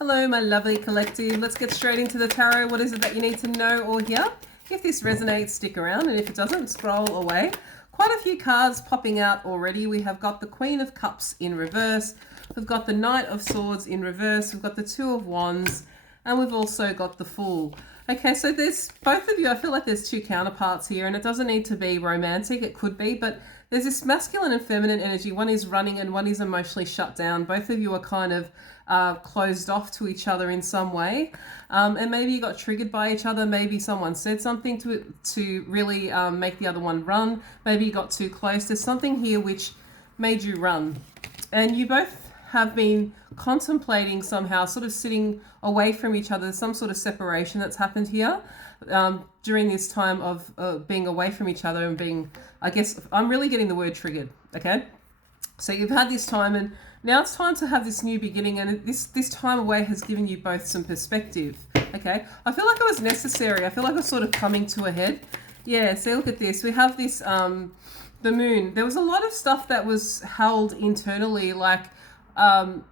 Hello, my lovely collective. Let's get straight into the tarot. What is it that you need to know or hear? If this resonates, stick around, and if it doesn't, scroll away. Quite a few cards popping out already. We have got the Queen of Cups in reverse. We've got the Knight of Swords in reverse. We've got the Two of Wands, and we've also got the Fool. Okay, so there's both of you. I feel like there's two counterparts here, and it doesn't need to be romantic. It could be, but there's this masculine and feminine energy. One is running and one is emotionally shut down. Both of you are kind of closed off to each other in some way, and maybe you got triggered by each other. Maybe someone said something to really make the other one run. Maybe you got too close. There's something here which made you run, and you both have been contemplating somehow sort of sitting away from each other. Some sort of separation that's happened here during this time of being away from each other and being, I guess I'm really getting the word triggered. Okay, so you've had this time, and now it's time to have this new beginning, and this time away has given you both some perspective. Okay, I feel like it was necessary. I feel like it's sort of coming to a head. Yeah, so look at this. We have this the moon. There was a lot of stuff that was held internally, like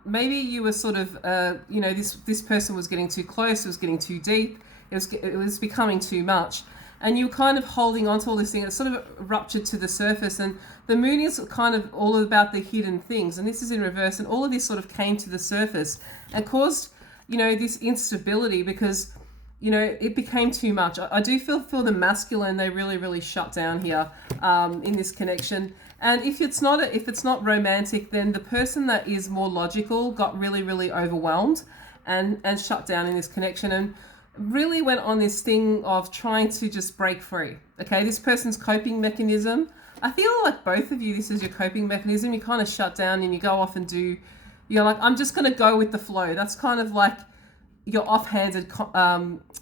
maybe you were sort of this person was getting too close, it was getting too deep, it was becoming too much, and you were kind of holding on to all this thing. It sort of ruptured to the surface, and the moon is kind of all about the hidden things, and this is in reverse, and all of this sort of came to the surface and caused this instability because it became too much. I do feel the masculine, they really shut down here in this connection. And if it's not romantic, then the person that is more logical got really overwhelmed and shut down in this connection, and really went on this thing of trying to just break free. Okay, this person's coping mechanism, I feel like both of you, this is your coping mechanism. You kind of shut down and you go off and do, like, I'm just going to go with the flow. That's kind of like your offhanded,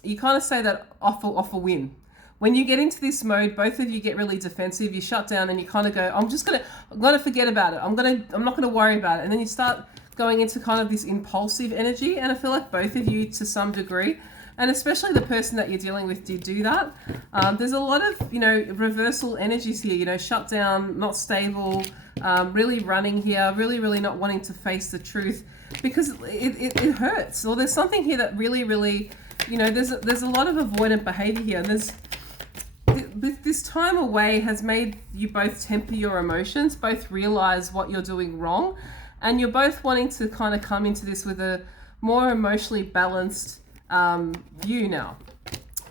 you kind of say that off a whim. When you get into this mode, both of you get really defensive. You shut down and you kind of go, I'm gonna forget about it. I'm not gonna worry about it. And then you start going into kind of this impulsive energy. And I feel like both of you, to some degree, and especially the person that you're dealing with, did do that. There's a lot of reversal energies here. Shut down, not stable, really running here, really not wanting to face the truth because it hurts. Or there's something here that really there's a lot of avoidant behavior here. And this time away has made you both temper your emotions, both realize what you're doing wrong, and you're both wanting to kind of come into this with a more emotionally balanced view now.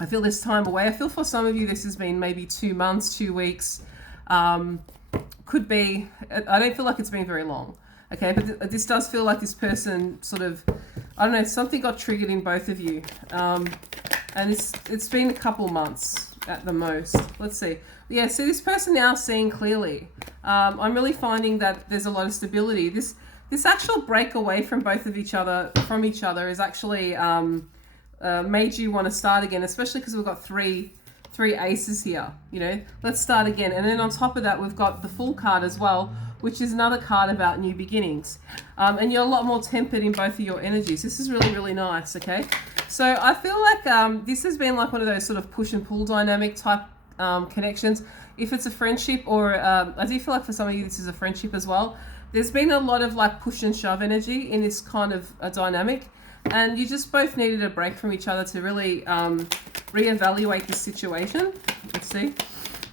I feel this time away, I feel for some of you this has been maybe 2 months, 2 weeks, could be, I don't feel like it's been very long. Okay, but this does feel like this person sort of, I don't know, something got triggered in both of you, and it's been a couple months at the most. Let's see. Yeah, so this person now seeing clearly. I'm really finding that there's a lot of stability. This actual break away from both of each other is actually made you want to start again, especially because we've got three aces here. Let's start again. And then on top of that, we've got the Fool card as well, which is another card about new beginnings. And you're a lot more tempered in both of your energies. This is really nice, okay? So I feel like this has been like one of those sort of push and pull dynamic type connections. If it's a friendship, or I do feel like for some of you this is a friendship as well, there's been a lot of like push and shove energy in this kind of a dynamic, and you just both needed a break from each other to really reevaluate the situation. Let's see.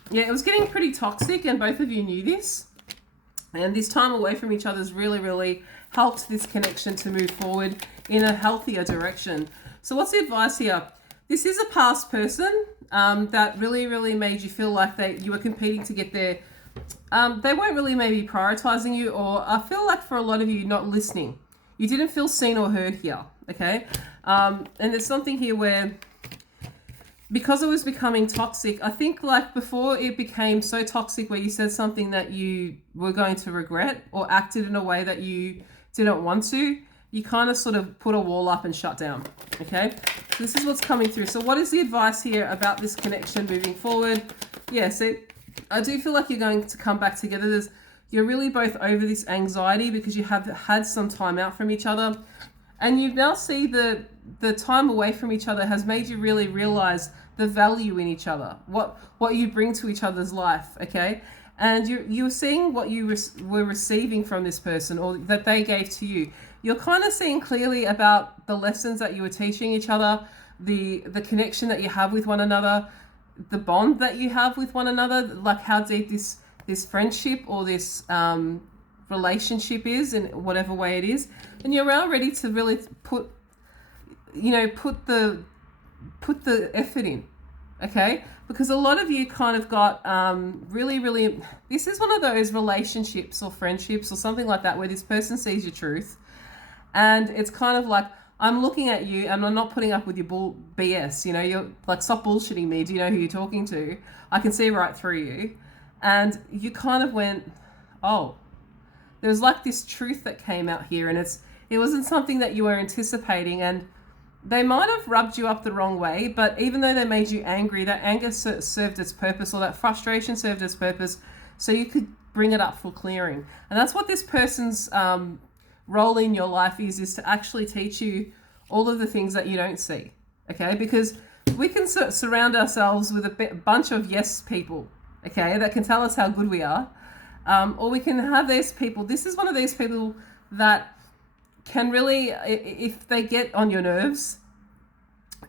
Yeah, it was getting pretty toxic, and both of you knew this. And this time away from each other has really helped this connection to move forward in a healthier direction. So what's the advice here? This is a past person that really made you feel like you were competing to get there. They weren't really maybe prioritizing you, or I feel like for a lot of you, not listening. You didn't feel seen or heard here, okay? And there's something here where, because it was becoming toxic, I think like before it became so toxic where you said something that you were going to regret or acted in a way that you didn't want to, you kind of sort of put a wall up and shut down, okay? So this is what's coming through. So what is the advice here about this connection moving forward? Yeah, so I do feel like you're going to come back together. You're really both over this anxiety because you have had some time out from each other, and you now see the time away from each other has made you really realize the value in each other, what you bring to each other's life, okay? And you're seeing what you were receiving from this person, or that they gave to you. you're kind of seeing clearly about the lessons that you were teaching each other, the connection that you have with one another, the bond that you have with one another, like how deep this friendship or this relationship is in whatever way it is. And you're now ready to really put the effort in, okay? Because a lot of you kind of got really, this is one of those relationships or friendships or something like that where this person sees your truth, and it's kind of like, I'm looking at you and I'm not putting up with your BS, you know, you're like, stop bullshitting me, do you know who you're talking to? I can see right through you. And you kind of went, oh, there was like this truth that came out here, and it wasn't something that you were anticipating, and they might have rubbed you up the wrong way, but even though they made you angry, that anger served its purpose, or that frustration served its purpose, so you could bring it up for clearing. And that's what this person's role in your life is to actually teach you all of the things that you don't see, okay? Because we can surround ourselves with a bunch of yes people, okay, that can tell us how good we are, or we can have these people. This is one of these people that can really, if they get on your nerves,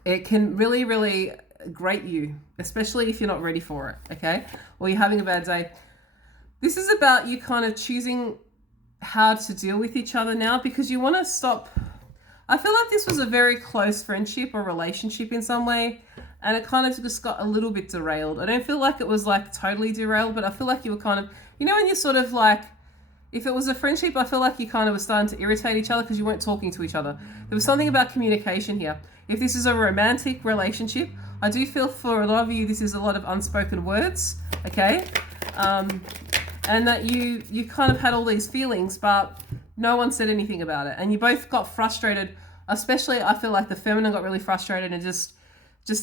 it can really grate you, especially if you're not ready for it, okay? Or you're having a bad day. This is about you kind of choosing how to deal with each other now, because you want to stop. I feel like this was a very close friendship or relationship in some way, and it kind of just got a little bit derailed. I don't feel like it was like totally derailed, but I feel like you were kind of, you know, when you're sort of like, if it was a friendship, I feel like you kind of were starting to irritate each other because you weren't talking to each other. There was something about communication here. If this is a romantic relationship, I do feel for a lot of you, this is a lot of unspoken words, okay? And that you kind of had all these feelings, but no one said anything about it. And you both got frustrated, especially I feel like the feminine got really frustrated and just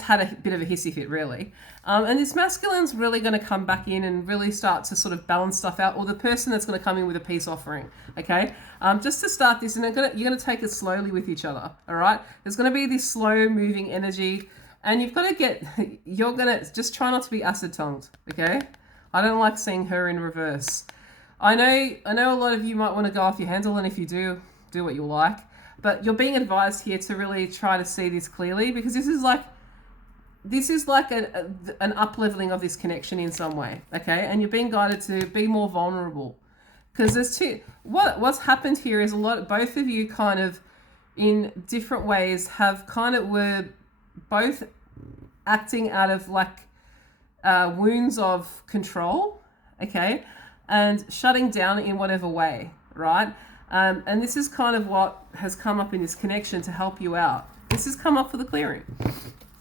had a bit of a hissy fit, really. And this masculine's really going to come back in and really start to sort of balance stuff out, or the person that's going to come in with a peace offering, okay? Just to start this, and you're going to take it slowly with each other, all right? There's going to be this slow-moving energy, and you've got to you're going to just try not to be acid-tongued, okay? I don't like seeing her in reverse. I know a lot of you might want to go off your handle, and if you do what you like, but you're being advised here to really try to see this clearly, because this is like an up-leveling of this connection in some way, okay? And you're being guided to be more vulnerable, because there's what's happened here is both of you kind of in different ways were both acting out of like wounds of control, okay, and shutting down in whatever way, right? And this is kind of what has come up in this connection to help you out. This has come up for the clearing.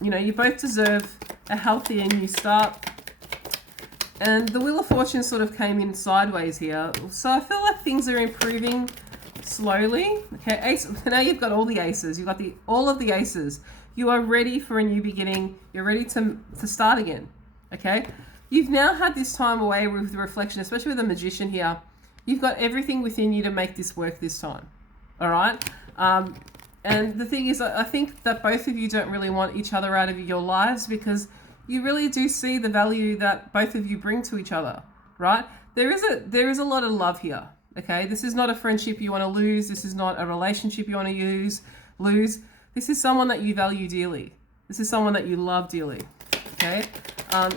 You know, you both deserve a healthy and new start. And the Wheel of Fortune sort of came in sideways here. So I feel like things are improving slowly. Okay, ace. Now you've got all the aces. You've got all of the aces. You are ready for a new beginning. You're ready to start again. Okay? You've now had this time away with the reflection, especially with the Magician here. You've got everything within you to make this work this time. All right? And the thing is, I think that both of you don't really want each other out of your lives, because you really do see the value that both of you bring to each other, right? There is a lot of love here, okay? This is not a friendship you want to lose. This is not a relationship you want to lose. This is someone that you value dearly. This is someone that you love dearly, okay?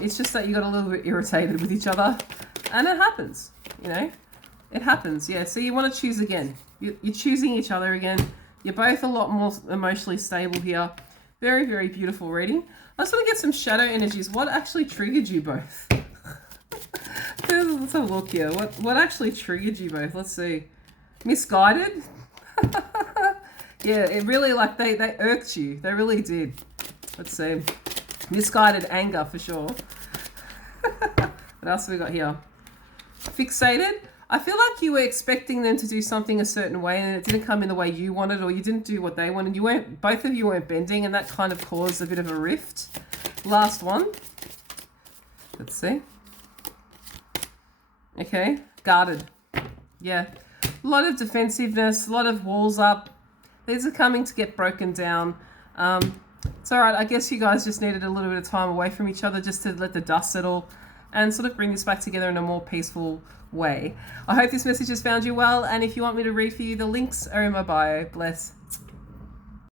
It's just that you got a little bit irritated with each other, and it happens, you know? It happens, yeah. So you want to choose again. You're choosing each other again. You're both a lot more emotionally stable here. Very, very beautiful reading. I just want to get some shadow energies. What actually triggered you both? Let's have a look here. What actually triggered you both? Let's see. Misguided? Yeah, it really, like, they irked you. They really did. Let's see. Misguided anger for sure. What else have we got here? Fixated? I feel like you were expecting them to do something a certain way, and it didn't come in the way you wanted, or you didn't do what they wanted. Both of you weren't bending, and that kind of caused a bit of a rift. Last one. Let's see. Okay, guarded. Yeah, a lot of defensiveness, a lot of walls up. These are coming to get broken down. It's all right. I guess you guys just needed a little bit of time away from each other just to let the dust settle. and sort of bring this back together in a more peaceful way. I hope this message has found you well, and if you want me to read for you, the links are in my bio. Bless.